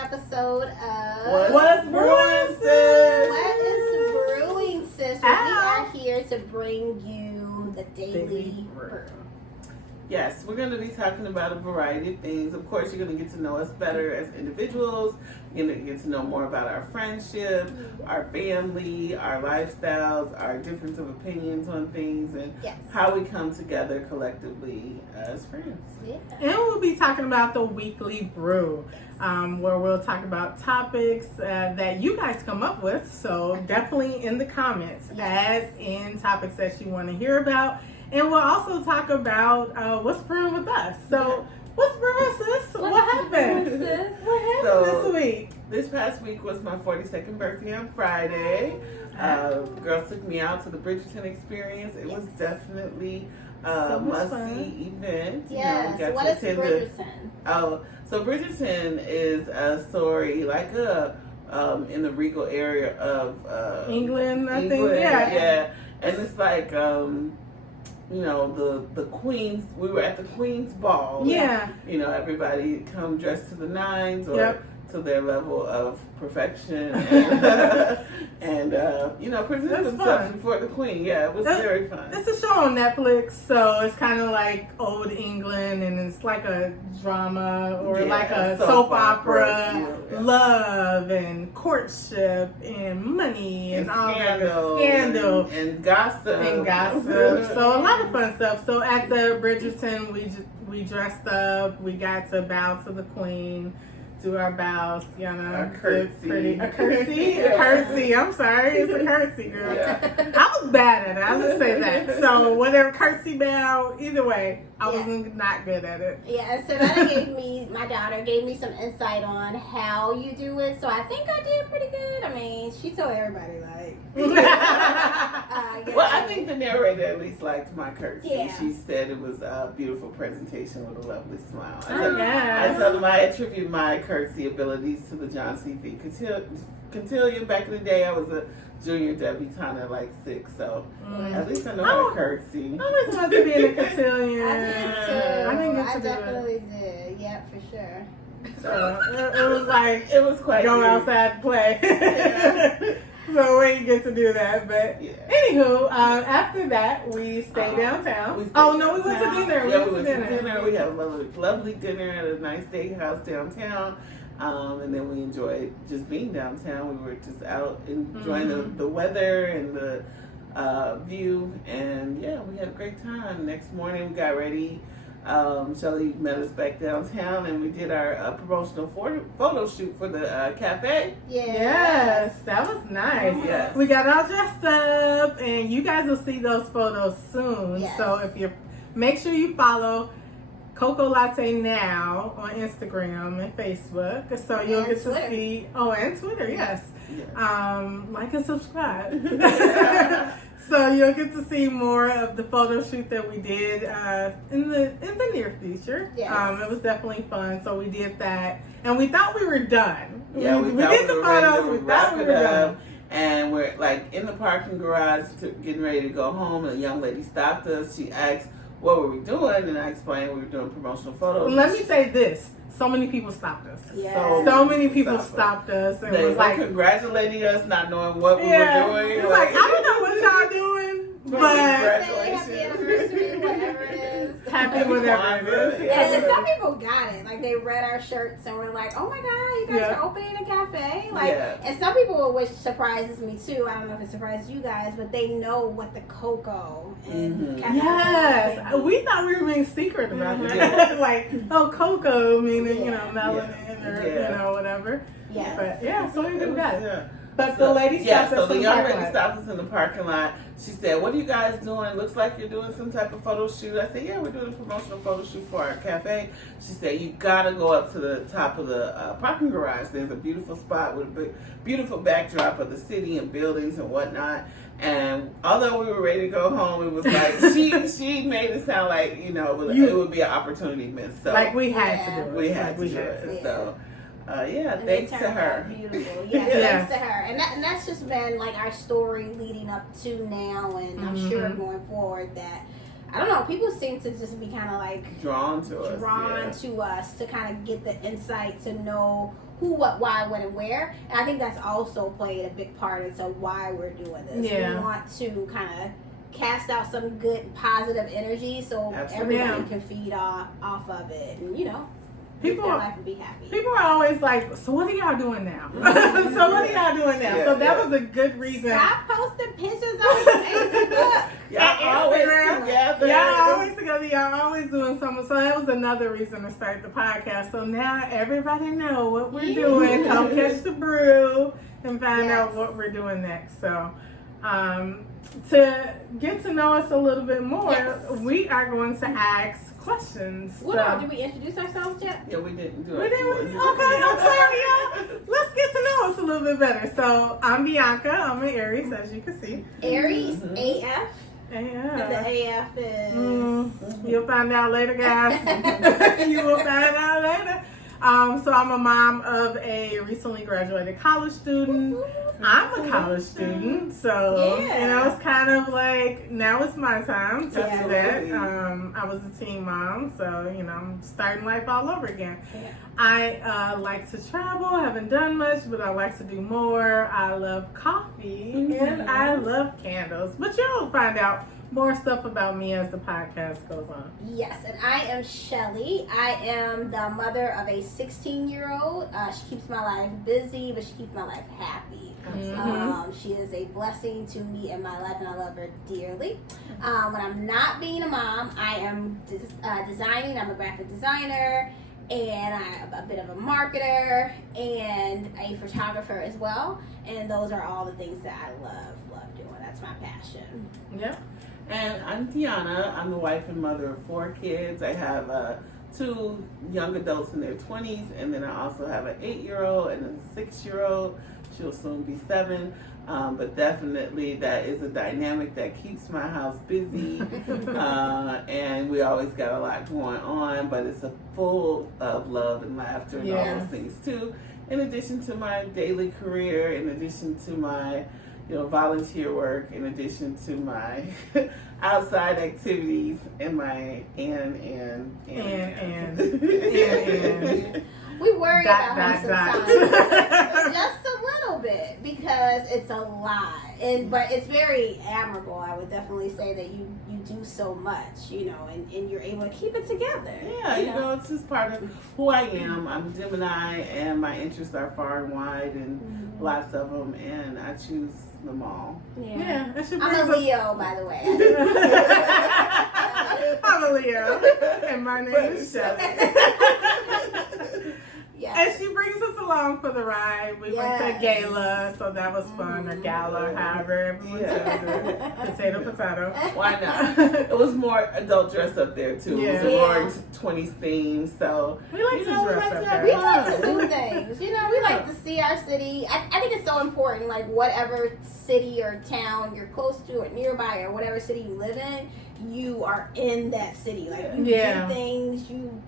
episode of What's Brewing Sis? What is Brewing Sis? Where we are here to bring you the daily brew. Yes, we're going to be talking about a variety of things. Of course, you're going to get to know us better as individuals. You're going to get to know more about our friendship, our family, our lifestyles, our difference of opinions on things, and how we come together collectively as friends. Yeah. And we'll be talking about the weekly brew, where we'll talk about topics that you guys come up with. So definitely in the comments, add in topics that you want to hear about. And we'll also talk about what's brewing with us. So, what's brewing, sis? What happened? What happened this week? This past week was my 42nd birthday on Friday. Girls took me out to the Bridgette Experience. It was definitely a must-see event. Yes. You know, What is Bridgette? So Bridgette is a story like in the Regal area of England, I think. Yeah. And it's like you know, the Queen's, we were at the Queen's Ball. Yeah. And, you know, everybody come dressed to the nines or to their level of perfection and you know, present themselves before the Queen. Yeah, it was very fun. It's a show on Netflix, so it's kind of like old England, and it's like a drama or like a soap opera, love and courtship and money and all that scandal and gossip So a lot of fun stuff. So at the Bridgerton, we dressed up. We got to bow to the Queen. Do our bows, you know. A curtsy. A curtsy. I'm sorry, it's a curtsy, girl. Yeah. I was bad at it. I'll just say that. So whatever, curtsy bow, either way, I was not good at it. Yeah, so my daughter gave me some insight on how you do it. So I think I did pretty good. I mean, she told everybody like. Well, I think the narrator at least liked my curtsy. Yeah. She said it was a beautiful presentation with a lovely smile. I told them I attribute my curtsy abilities to the John C. V. Cotillion. Back in the day, I was a junior debutante at like 6, so at least I know how to curtsy. I always wanted to be in a cotillion. I did too. I definitely did. Yeah, for sure. So it was like it was quite go outside and play. Yeah. So we didn't get to do that, but anywho, after that we stayed downtown. We went to dinner. Yeah, we went to dinner. We had a lovely dinner at a nice steakhouse downtown. And then we enjoyed just being downtown. We were just out enjoying the weather and the view. And yeah, we had a great time. Next morning we got ready. Shelly met us back downtown and we did our promotional photo shoot for the cafe. Yes, that was nice. Yes. We got all dressed up and you guys will see those photos soon. Yes. So make sure you follow Coco Latte Now on Instagram and Facebook, so you'll get to see. Oh, and Twitter, yes. Like and subscribe. So you'll get to see more of the photo shoot that we did in the near future. Yes. It was definitely fun. So we did that, and we thought we were done. Yeah, we did the photos. We thought we were done. And we're like in the parking garage, getting ready to go home, and a young lady stopped us. She asked, what were we doing? And I explained we were doing promotional photos. Let me say this. So many people stopped us. Yeah. So many people stopped us. And they was like congratulating us, not knowing what we were doing. It's like, I don't know what y'all doing, but happy anniversary, whatever it is. Happy whatever it is. And some people got it. Like they read our shirts and were like, "Oh my God, you guys are opening a cafe!" Like, and some people, which surprises me too. I don't know if it surprises you guys, but they know what the cocoa and cafe. Yes, we thought we were being secret about that. Like, cocoa meaning melanin or whatever. Yeah, but so we got it. But the lady stopped us so the young lady stopped us in the parking lot. She said, what are you guys doing? Looks like you're doing some type of photo shoot. I said, yeah, we're doing a promotional photo shoot for our cafe. She said, you gotta go up to the top of the parking garage. There's a beautiful spot with a beautiful backdrop of the city and buildings and whatnot. And although we were ready to go home, it was like she made it sound like it would be an opportunity missed. So like we had to do it. We had to do it. So. Thanks to her. Beautiful. Thanks to her. And that's just been like our story leading up to now, and I'm sure going forward that I don't know, people seem to just be kind of like drawn to us to kind of get the insight to know who, what, why, when, and where. And I think that's also played a big part into why we're doing this. Yeah. We want to kind of cast out some good, positive energy so everybody can feed off of it. And, you know, live their life and be happy. People are always like, so what are y'all doing now? So what are y'all doing now? So that was a good reason. Stop posting pictures on Facebook. Y'all always together. Y'all always together. Y'all always doing something. So that was another reason to start the podcast. So now everybody know what we're doing. Come catch the brew and find out what we're doing next. So to get to know us a little bit more, we are going to ask questions. Did we introduce ourselves yet? Yeah, we didn't do We it. didn't? Okay, I'm sorry, y'all. Let's get to know us a little bit better. So I'm Bianca. I'm an Aries, as you can see. Aries, AF. Yeah. The AF is... You'll find out later, guys. You will find out later. So I'm a mom of a recently graduated college student. I'm a college student, so it's kind of like now it's my time to do that. I was a teen mom, so I'm starting life all over again. Yeah. I like to travel. Haven't done much, but I like to do more. I love coffee and I love candles. But you'll find out more stuff about me as the podcast goes on. Yes, and I am Shelly. I am the mother of a 16-year-old. She keeps my life busy, but she keeps my life happy. She is a blessing to me in my life, and I love her dearly. When I'm not being a mom, I am designing. I'm a graphic designer, and I'm a bit of a marketer, and a photographer as well. And those are all the things that I love doing. That's my passion. Yep. And I'm Tiana. I'm the wife and mother of 4 kids. I have 2 young adults in their 20s, and then I also have an 8-year-old and a 6-year-old. She'll soon be 7. But definitely that is a dynamic that keeps my house busy. And we always got a lot going on, but it's full of love and laughter and all those things too. In addition to my daily career, in addition to my volunteer work, in addition to my outside activities, and my and. We worry about her sometimes, just a little bit, because it's a lot. But it's very admirable. I would definitely say that you do so much, and you're able to keep it together. Yeah, it's just part of who I am. I'm Gemini, and my interests are far and wide, and lots of them, and I choose them all. Yeah. I'm a Leo, by the way. I'm a Leo, and my name is Shelly. Yes. And she brings us along for the ride. We went to gala, so that was fun, or gala, however everyone says it. Potato. Why not? It was more adult dress up there, too. It was a more 20s theme, so we like to dress up there. We like to do things. We like to see our city. I think it's so important, like whatever city or town you're close to or nearby, or whatever city you live in, you are in that city. Like, you do things, you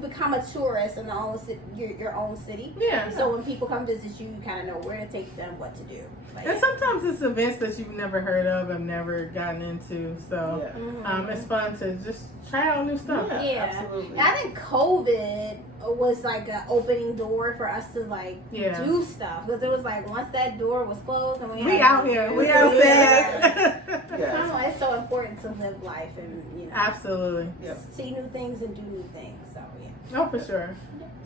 become a tourist in your own city. Yeah. So when people come visit you, you kind of know where to take them, what to do. And sometimes it's events that you've never heard of and never gotten into. So it's fun to just try out new stuff. Yeah, absolutely. And I think COVID was like an opening door for us to do stuff, because it was like once that door was closed and we out here, we out there. It's so important to live life and absolutely see new things and do new things. So oh, for sure.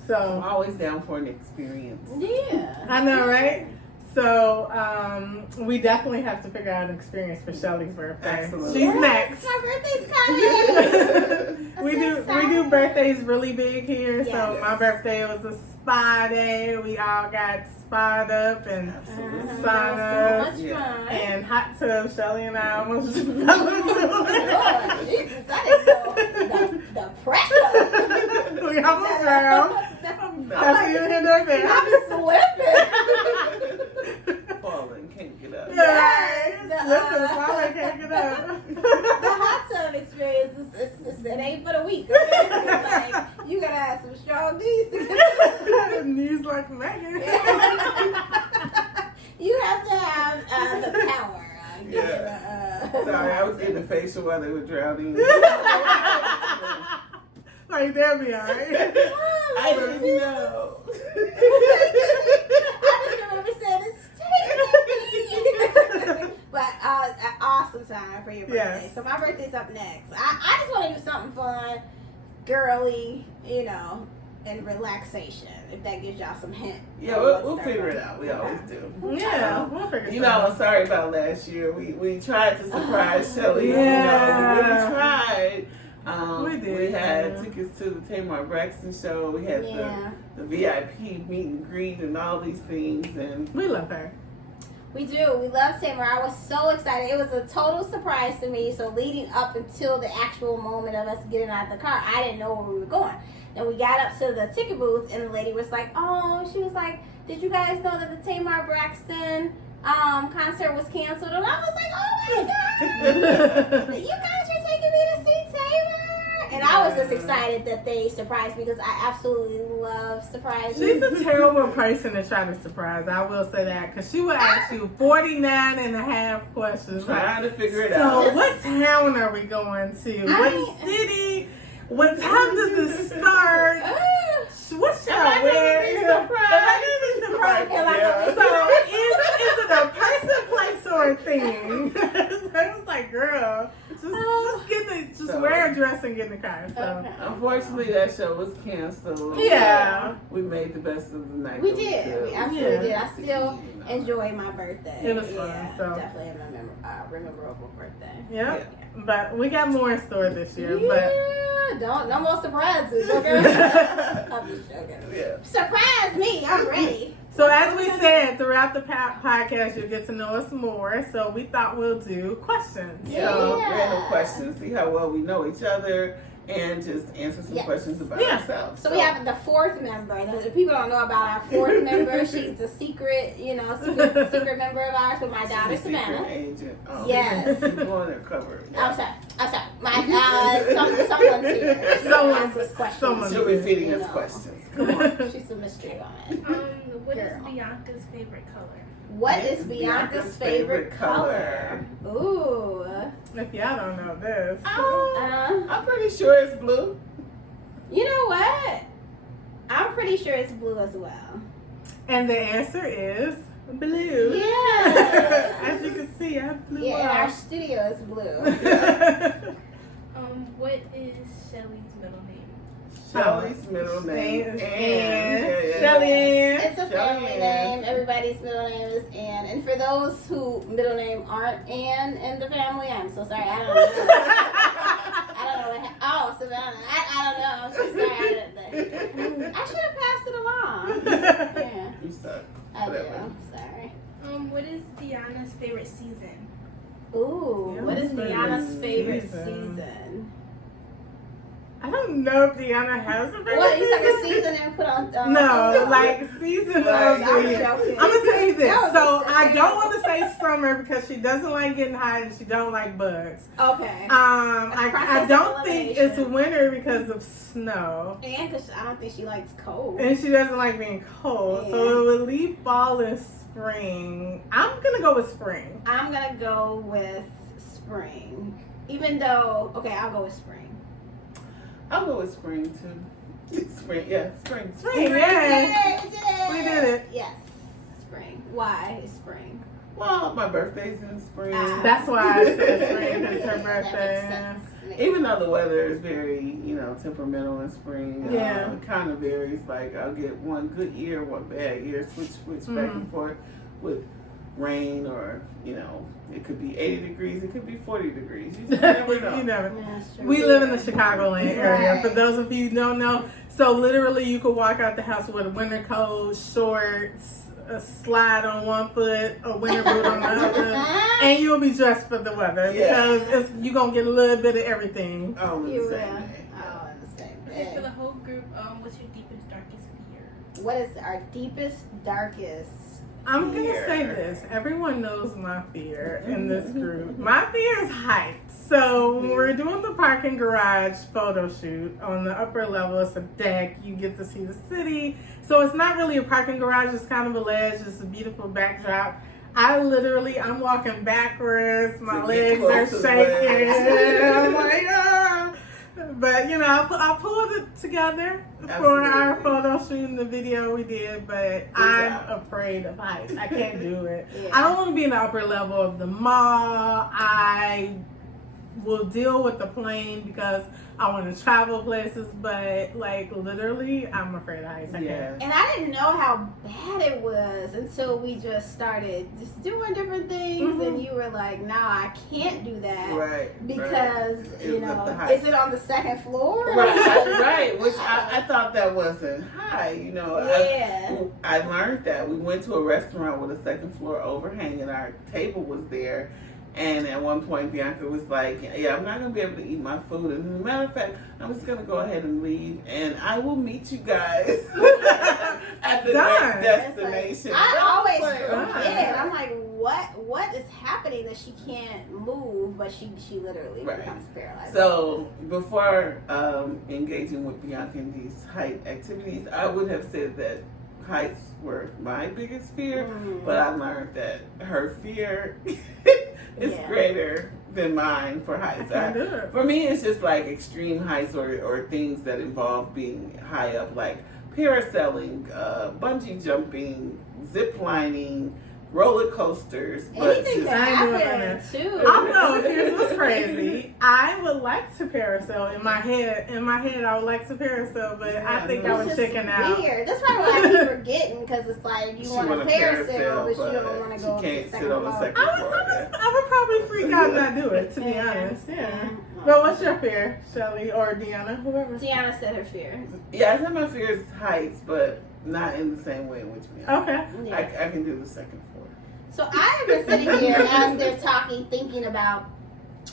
So I'm always down for an experience. Yeah, I know, right? So we definitely have to figure out an experience for Shelly's birthday. Absolutely. She's next. My birthday's coming. we do birthdays really big here. Yes. So my birthday was a spa day. We all got spa'd up and saunas and hot tubs. Shelly and I almost fell into it. Jesus, I didn't know the pressure. We almost drowned. I'm slipping. Falling, can't get up. Slipping, falling, can't get up. The hot tub experience it ain't for the weak. Okay? You gotta have some strong knees to get knees like Megan. You have to have the power. Sorry, I was getting the facial while they were drowning. Like, they'll be alright. I didn't know. just remember saying it's taking. But an awesome time for your birthday. Yes. So my birthday's up next. I just want to do something fun, girly, and relaxation. If that gives y'all some hint. Yeah, we'll figure it out. We always do. Yeah, we'll figure it out. I'm sorry about last year. We tried to surprise Shelly. Yeah. We really tried. We did. We had tickets to the Tamar Braxton show. We had the VIP meet and greet and all these things. And we love her. We do. We love Tamar. I was so excited. It was a total surprise to me. So leading up until the actual moment of us getting out of the car, I didn't know where we were going. And we got up to the ticket booth, and the lady was like, she was like, did you guys know that the Tamar Braxton concert was canceled? And I was like, oh my God, you guys are taking me to see Tamar? And I was just excited that they surprised me because I absolutely love surprises. She's a terrible person to try to surprise. I will say that because she will ask you 49 and a half questions. Trying to figure it out. So what town are we going to? What city? What time does it start? What should I wear? So is it a person, place, or a thing? I was like, girl, just wear a dress and get in the car. So. Okay. Unfortunately, that show was canceled. Yeah. We made the best of the night. We did. We absolutely did. I still enjoy my birthday. It was fun. So. Definitely a memorable birthday. Yeah. But we got more in store this year. No more surprises, okay? I'm just joking. Yeah. Surprise me, I'm ready. So as we said, throughout the podcast, you'll get to know us more. So we thought we'll do questions. So random questions, see how well we know each other, and just answer some questions about ourselves. So we have the fourth member. The people don't know about our fourth member. She's a secret, secret member of ours with my daughter, Savannah. Agent. Oh, yes. She's going undercover. I'm sorry. Someone's here. Someone. She'll be feeding us questions. Come on. She's a mystery woman. What is Bianca's favorite color? What is Bianca's favorite color? Ooh. If y'all don't know this. I'm pretty sure it's blue. You know what? I'm pretty sure it's blue as well. And the answer is blue. Yeah. As you can see, I have blue. Yeah, and our studio is blue. What is Shelly's middle name? Shelly's middle name. Ann. Shelly Ann. It's a family name. Everybody's middle name is Ann. And for those who middle name aren't Ann in the family, I'm so sorry. I don't know. I don't know what happened. Oh, Savannah. I don't know. I'm so sorry. I should have passed it along. Yeah. You suck. I do. I'm sorry. What is Deanna's favorite season? Ooh. What is Deanna's favorite season? I don't know if Deanna has a favorite What, you season. took a season and put on... No, like season of the year. I'm going to tell you this. So I don't want to say summer because she doesn't like getting hot and she don't like bugs. Okay. I don't think it's winter because of snow. And because I don't think she likes cold. And she doesn't like being cold. Yeah. So it would leave fall and spring. I'm going to go with spring. I'm going to go with spring. Even though... Okay, I'll go with spring. I'll go with spring too. Spring, yeah, spring. Spring, yeah. We We did it. Yes, spring. Why is spring? Well, my birthday's in spring. That's why I said spring. It's her That birthday. makes sense. Even though the weather is very, temperamental in spring, Yeah. it kind of varies. Like I'll get one good year, one bad year, switch back and forth with rain or, it could be 80 degrees, it could be 40 degrees. You just never know. You never. Yeah, that's true. We live in the Chicagoland area. Right. For those of you who don't know, so literally you could walk out the house with a winter coat, shorts, a slide on one foot, a winter boot on the other, and you'll be dressed for the weather because you're gonna get a little bit of everything. Oh, You the will. same day. Oh, in the same Okay, for day. the whole group, what's your deepest, darkest fear? What is our deepest, darkest I'm gonna Fear. say this. Everyone knows my fear in this group. My fear is heights. So when we're doing the parking garage photo shoot on the upper level, it's a deck. You get to see the city. So it's not really a parking garage. It's kind of a ledge. It's a beautiful backdrop. I'm walking backwards. My legs are shaking. I'm like, ah. But I pulled it together for our photo shoot and the video we did, but I'm afraid of heights. I can't do it. Yeah. I don't want to be in the upper level of the mall. I will deal with the plane because I want to travel places, but like literally, I'm afraid of heights. I can't. And I didn't know how bad it was until we just started just doing different things, and you were like, "No, I can't do that, right? Because you know, is it on the second floor? Right. Which I thought that wasn't high. You know, I learned that we went to a restaurant with a second floor overhang, and our table was there. And at one point, Bianca was like, yeah, I'm not going to be able to eat my food. And as a matter of fact, I'm just going to go ahead and leave. And I will meet you guys at the next destination. Like, I always forget. I'm like, what is happening that she can't move, but she literally becomes paralyzed. So before engaging with Bianca in these height activities, I would have said that heights were my biggest fear, but I learned that her fear is greater than mine for heights. For me, it's just like extreme heights or things that involve being high up, like parasailing, bungee jumping, zip lining, roller coasters. Anything that happened too. I know. Here's what's crazy. I would like to parasail in my head. In my head, I would like to parasail, but I think I would chicken out. Weird. That's why I keep forgetting, because it's like you want to parasail, but you don't want to go. She can't sit on the second floor. I would probably freak out and not do it, to be honest. Yeah. But what's your fear, Shelly or Deanna? Whoever. Deanna said her fear. Yeah, I said my fear is heights, but not in the same way in which we are. Okay. Yeah. I can do the second floor. So I have been sitting here as they're talking, thinking about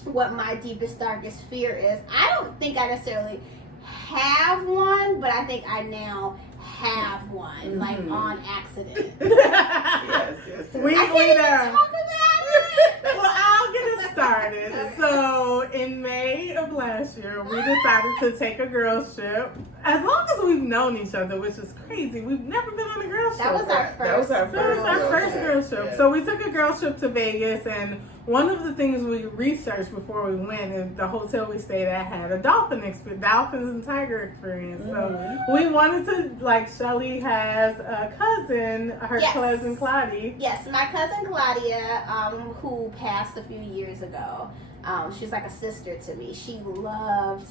what my deepest, darkest fear is. I don't think I necessarily have one, but I think I now have one, like on accident. Yes. We I can't even talk about it. Well, I'll get it started. So in May of last year, we decided to take a girls trip. As long as we've known each other, which is crazy, we've never been on a girls trip. That was our first girls trip. Yeah. So we took a girls trip to Vegas, and one of the things we researched before we went is the hotel we stayed at had a Dolphins and Tiger experience. So we wanted to, like, Shelly has a cousin, her cousin Claudia. Yes, my cousin Claudia, who passed a few years ago. She's like a sister to me. She loved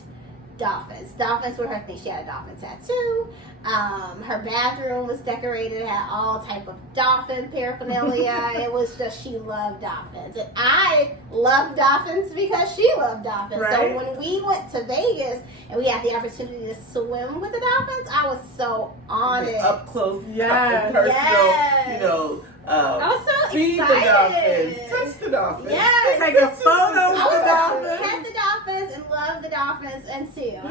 dolphins. Dolphins were her thing. She had a dolphin tattoo. Her bathroom was decorated, had all type of dolphin paraphernalia. It was just, she loved dolphins. And I loved dolphins because she loved dolphins. Right. So when we went to Vegas and we had the opportunity to swim with the dolphins, I was so honored. Up close, personal, you know, I was so feed excited. The dolphins, touch the dolphins. Yes. Take a photo with the dolphins. Pet the dolphins and love the dolphins until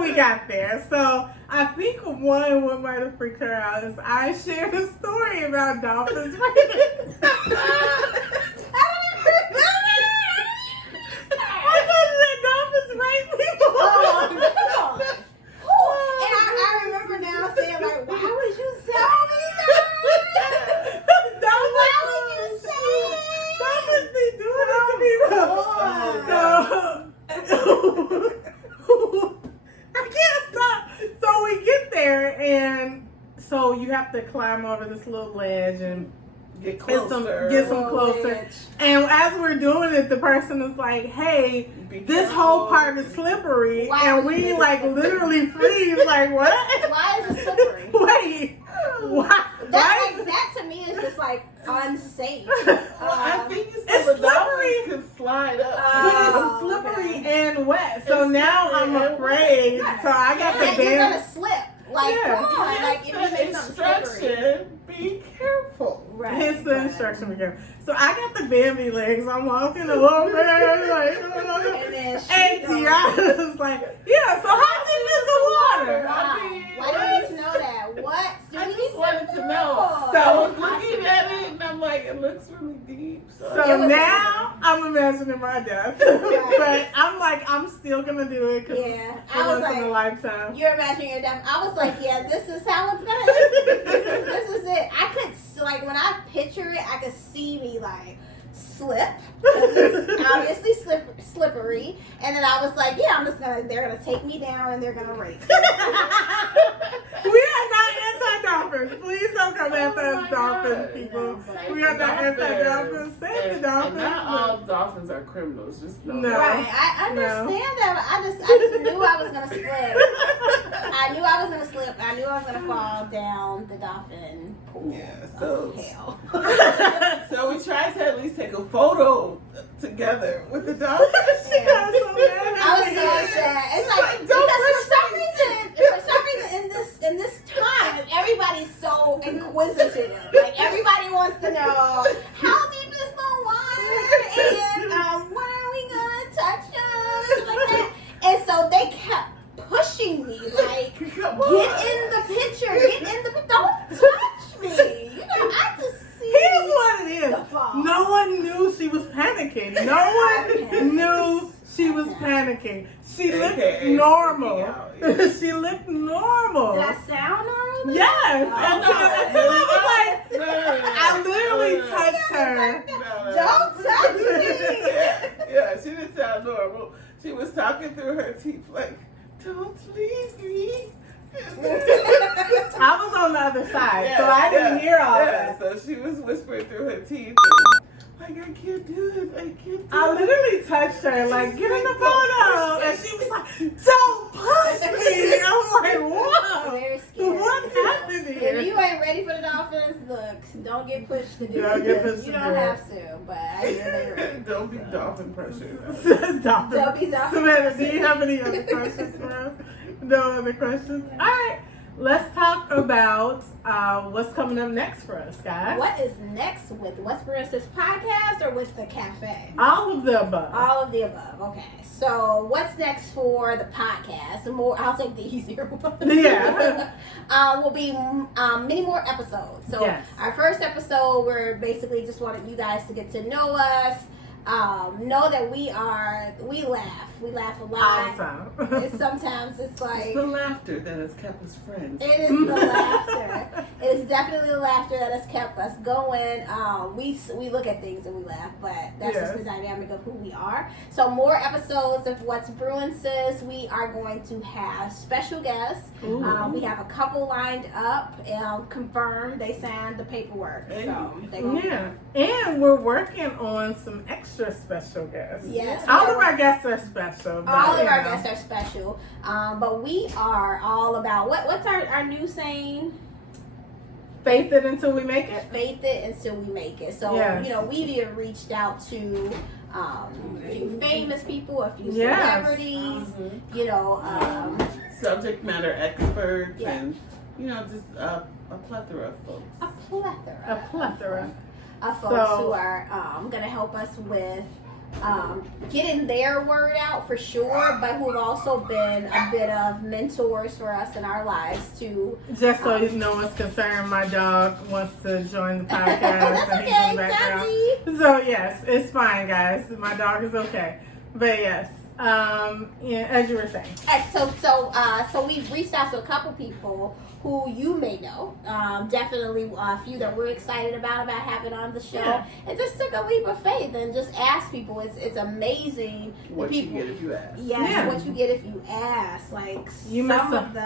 we got there. So I think what might have freaked her out is I shared a story about dolphins. I thought that dolphins rape people. Oh, and I remember now saying, like, why would you tell me that? Why would you say it? Dolphins be doing it to people. So I can't stop. So we get there, and so you have to climb over this little ledge and get closer. Get some closer. And as we're doing it, the person is like, hey, this whole part is slippery. And we like literally freeze. Like, what? Why is it slippery? Wait. Why? That to me is just like unsafe. I think it's slippery. Can slide up. But it's slippery and wet. So now I'm afraid. So I got the you're gonna slip. Like, come on. Like, if you make something slippery. Be careful. Right. Hence the instruction we give. So I got the Bambi legs. I'm walking over like, and Tiara's like, yeah, so how deep is the water? Why do you need to know that? What? I just wanted to know. So I was looking at it and I'm like, it looks really deep. So now I'm imagining my death. But I'm like, I'm still going to do it because it was like, in a lifetime. You're imagining your death. I was like, yeah, this is how it's going to end. This is it. I could, like, when I picture it, I could see me, like, slip. It's obviously slippery. And then I was like, yeah, they're gonna take me down and they're gonna rape me. We are not anti-dolphins. Please don't come after us, dolphins, people. We are not anti-dolphins. Save the dolphins. And not all dolphins are criminals. Just know No. that. Right, I understand that, but I just knew I was gonna slip. I knew I was gonna slip. I knew I was gonna fall down the dolphin pool. Yeah, so Hell. so we tried to at least take a photo together with the dolphins. She got so mad. I was so upset. It's like Don't because push for some reason in this time everybody's so inquisitive. Like everybody wants to know how deep is the water and when are we gonna touch them like that. And so they kept pushing me like get in the picture, don't touch me. You know, I just see. Here's what it is. the fall. No one knew she was panicking. No one knew she was panicking. She looked AKA normal. freaking out, yeah. She looked normal. Did I sound normal? Yes. Oh, Until I was like, No. I literally touched her. Don't touch me. Yeah, she didn't sound normal. She was talking through her teeth like, don't leave me. I was on the other side, so I didn't hear all that. So she was whispering through her teeth, like, I can't do this, I can't do I literally touched her, like, get in the photo. And she was like, don't push me. I'm like, whoa. Very scary. What happened If here? you ain't ready for the Dolphins, look, don't get pushed to do Don't it. get pushed You to don't do it. have to, but I hear they're ready. Don't be dolphin pressure. Dolphin. Don't be dolphin. Samantha, do you have any other questions for us? No other questions? All right. Let's talk about what's coming up next for us, guys. What is next with What's Brewing Sis podcast or with the cafe? All of the above. All of the above. Okay. So what's next for the podcast? I'll take the easier one. Yeah. Will be many more episodes. So Yes. our first episode, we're basically just wanted you guys to get to know us. Know that we laugh a All the lot. time. Sometimes it's like It's the laughter that has kept us friends. it is the laughter. It is definitely the laughter that has kept us going. We look at things and we laugh, but that's just the dynamic of who we are. So more episodes of What's Brewing Sis. We are going to have special guests. We have a couple lined up, confirmed. They signed the paperwork. So they're gonna And we're working on some extra special guests. Yes. All of our guests are special. But, all of our guests are special. But we are all about what's our new saying? Faith it until we make it. Faith it until we make it. So, Yes. we've even reached out to a few famous people, a few Yes. celebrities, Subject matter experts Yeah. and, just a plethora of folks. a plethora of folks So- who are going to help us with getting their word out for sure, but who've also been a bit of mentors for us in our lives too. Just so you know what's concerned, my dog wants to join the podcast. That's and he's in the okay, background. Dougie. So yes, it's fine, guys. My dog is okay. But yes, as you were saying. So we've reached out to a couple people who you may know. Definitely a few that we're excited about having on the show. Yeah. And just took a leap of faith and just asked people. It's amazing. What the you people, get if you ask. Yes, Yeah. what you get if you ask. Like You some must of the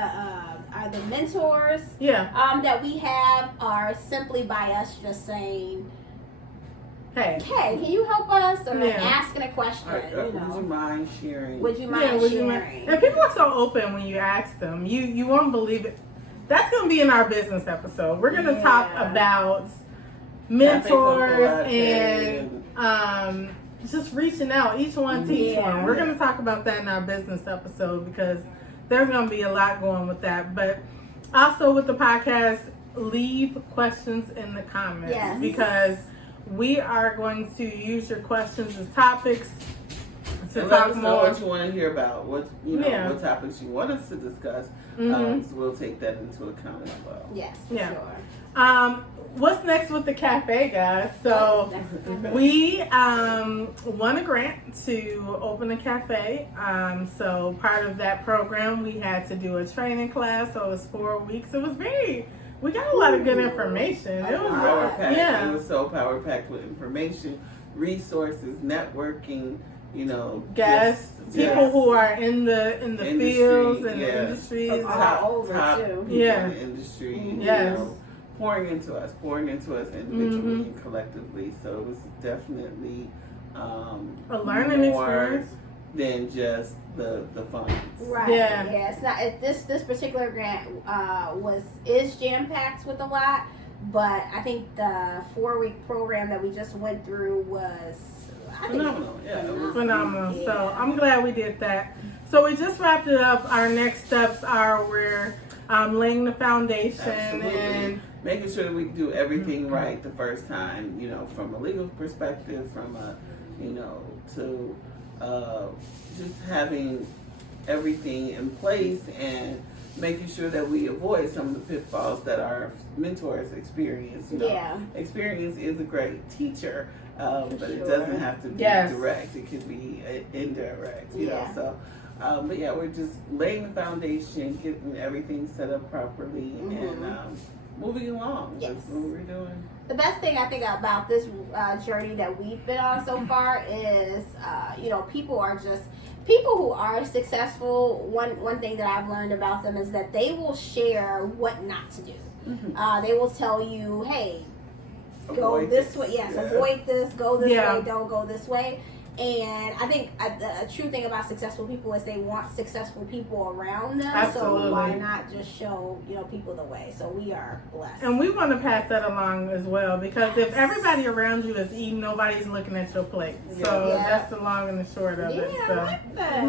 are the mentors Yeah. that we have are simply by us just saying, Hey. "Hey, can you help us?" Or Yeah. asking a question. Would you mind sharing? Would you mind Yeah, would you sharing? mind? And people are so open when you ask them. You won't believe it. That's going to be in our business episode. We're going to talk about mentors and just reaching out, each one to each one. We're going to talk about that in our business episode because there's going to be a lot going with that. But also with the podcast, leave questions in the comments because we are going to use your questions as topics to and talk let us know more. what you want to hear about. What what topics you want us to discuss. So we'll take that into account as well. Yes, Yeah. sure. What's next with the cafe, guys? So we won a grant to open a cafe. So part of that program, we had to do a training class. So it was 4 weeks. It was we got a lot of good information. It was Power packed. yeah. It was so power packed with information. resources, networking, guests, people who are in the industry, fields and the industries, top too. people in the industry, yes. Pouring into us individually and collectively. So it was definitely a learning more experience than just the funds. Right. Yeah. It's not. This particular grant is jam packed with a lot, but I think the 4-week program that we just went through was phenomenal. Phenomenal. Yeah. So I'm glad we did that. So we just wrapped it up. Our next steps are we're laying the foundation. Absolutely. And making sure that we do everything right the first time, from a legal perspective, from a, to just having everything in place and making sure that we avoid some of the pitfalls that our mentors experience. Experience is a great teacher, but it doesn't have to be direct. It could be indirect, so. But yeah, we're just laying the foundation, getting everything set up properly, and moving along. Yes. That's what we're doing. The best thing I think about this journey that we've been on so far is, people who are successful. One thing that I've learned about them is that they will share what not to do. They will tell you, hey, go this way. Yes, avoid this. Go this way. Don't go this way. And I think a true thing about successful people is they want successful people around them. Absolutely. So why not just show people the way? So we are blessed. And we want to pass that along as well, because if everybody around you is eating, nobody's looking at your plate. So that's the long and the short of it. So. I like that.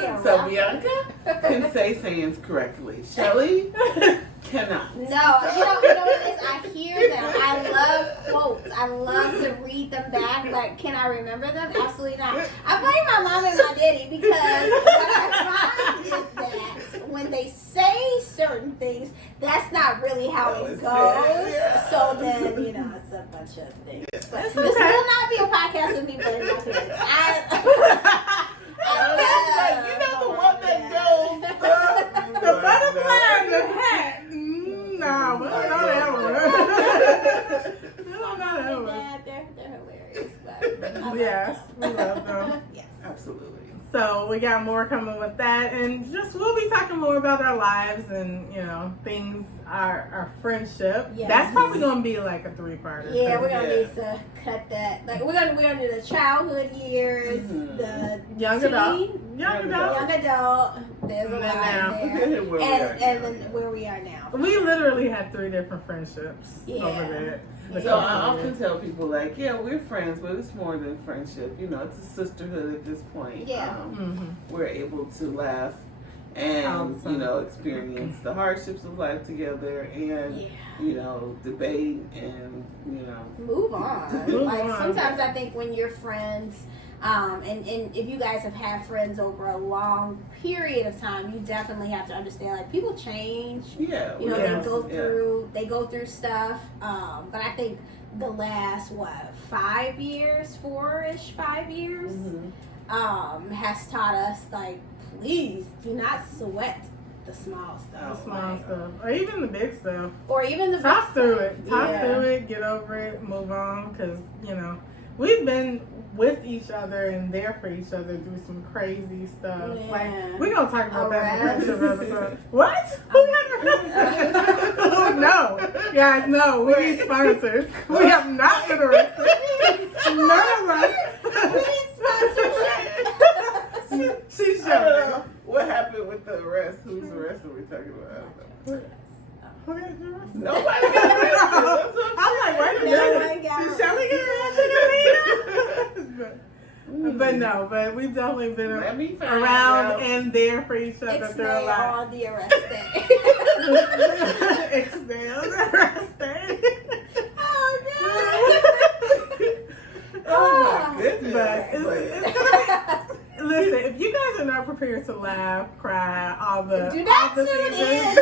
Yeah. So Bianca can say sayings correctly. Shelly cannot. No, you know what it is? I hear them. I love quotes. I love to read them back. Like, can I remember them? Absolutely not. I blame my mom and my daddy, because what I find is that when they say certain things, that's not really how it goes. So then, it's a bunch of things. But this will not be a podcast with me playing my kids. The one that goes the butterfly in the hat. Nah, we don't know that one. We don't know that one. They're hilarious. But Yes, we love them. yes. Absolutely. So we got more coming with that, and we'll be talking more about our lives and things, our friendship. Yes. That's probably gonna be like a 3-parter. Yeah, we're gonna need to cut that. Like we're gonna do the childhood years, the young teen, adult. young adult. There's a lot there, and then where we are now. We literally had 3 different friendships over there. So I often tell people, like, we're friends, but it's more than friendship. It's a sisterhood at this point. Yeah. We're able to laugh and, experience the hardships of life together and, debate and, move on. Like, sometimes I think when you're friends, and if you guys have had friends over a long period of time, you definitely have to understand, like, people change. Yeah. They go through stuff. But I think the last 5 years, 4-ish 5 years, has taught us, like, please do not sweat the small stuff. Or even the big stuff. Or even the Talk through it. Talk through it. Get over it. Move on. Because we've been with each other and there for each other through some crazy stuff. Yeah. Like, we're gonna talk about that in the friendship episode. What? Who got arrested? No, guys, no. We need sponsors. We have not been arrested. None of us. We need sponsorship. She's I don't joking. know. What happened with the arrest? Whose arrest are we talking about? Who got arrested? Nobody got arrested. I'm like, wait a minute. Did Shelly get arrested? But we've definitely been around and there for each other through a lot. On the arrest day. Exhale the arrest day. Oh my goodness. But it's gonna be. Listen, if you guys are not prepared to laugh, cry, all the do not tune in.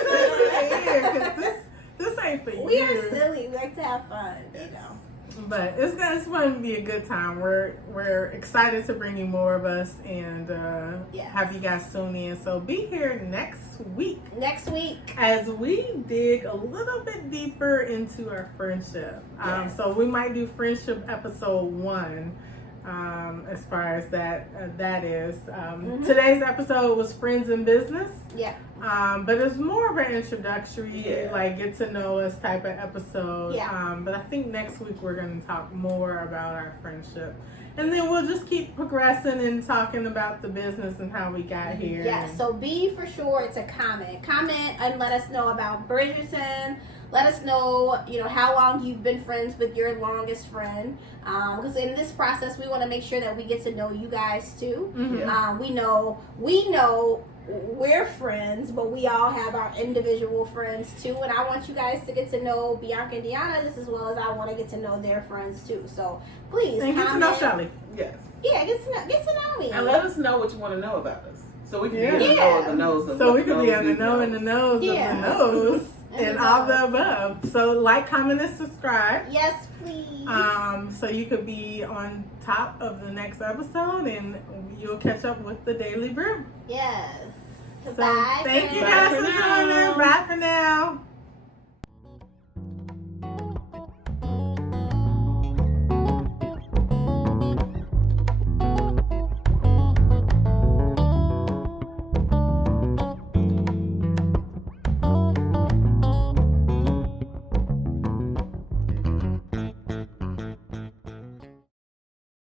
Because this ain't for you. We are silly. We like to have fun, But it's going to be a good time. We're excited to bring you more of us and have you guys tune in. So be here next week. Next week. As we dig a little bit deeper into our friendship. Yes. So we might do friendship episode 1. As far as that is. Today's episode was friends in business. Yeah. But it's more of an introductory, like get to know us type of episode. Yeah. But I think next week we're going to talk more about our friendship. And then we'll just keep progressing and talking about the business and how we got here. Yeah, so be for sure to comment. Comment and let us know about Bridgerton. Let us know, how long you've been friends with your longest friend. Because in this process, we want to make sure that we get to know you guys too. Mm-hmm. We know we're friends, but we all have our individual friends too. And I want you guys to get to know Bianca and Deanna just as well as I want to get to know their friends too. So please and get to know Shelly. Yes. Yeah, get to know me. And let us know what you want to know about us. So we can be Yeah. the know of the nose of So what we can be on the know and the nose Yeah. of the nose. And all the above. So like, comment, and subscribe. Yes, please. So you could be on top of the next episode and you'll catch up with the Daily Brew. Yes. So Goodbye. thank you friends. guys for tuning in. Bye for now.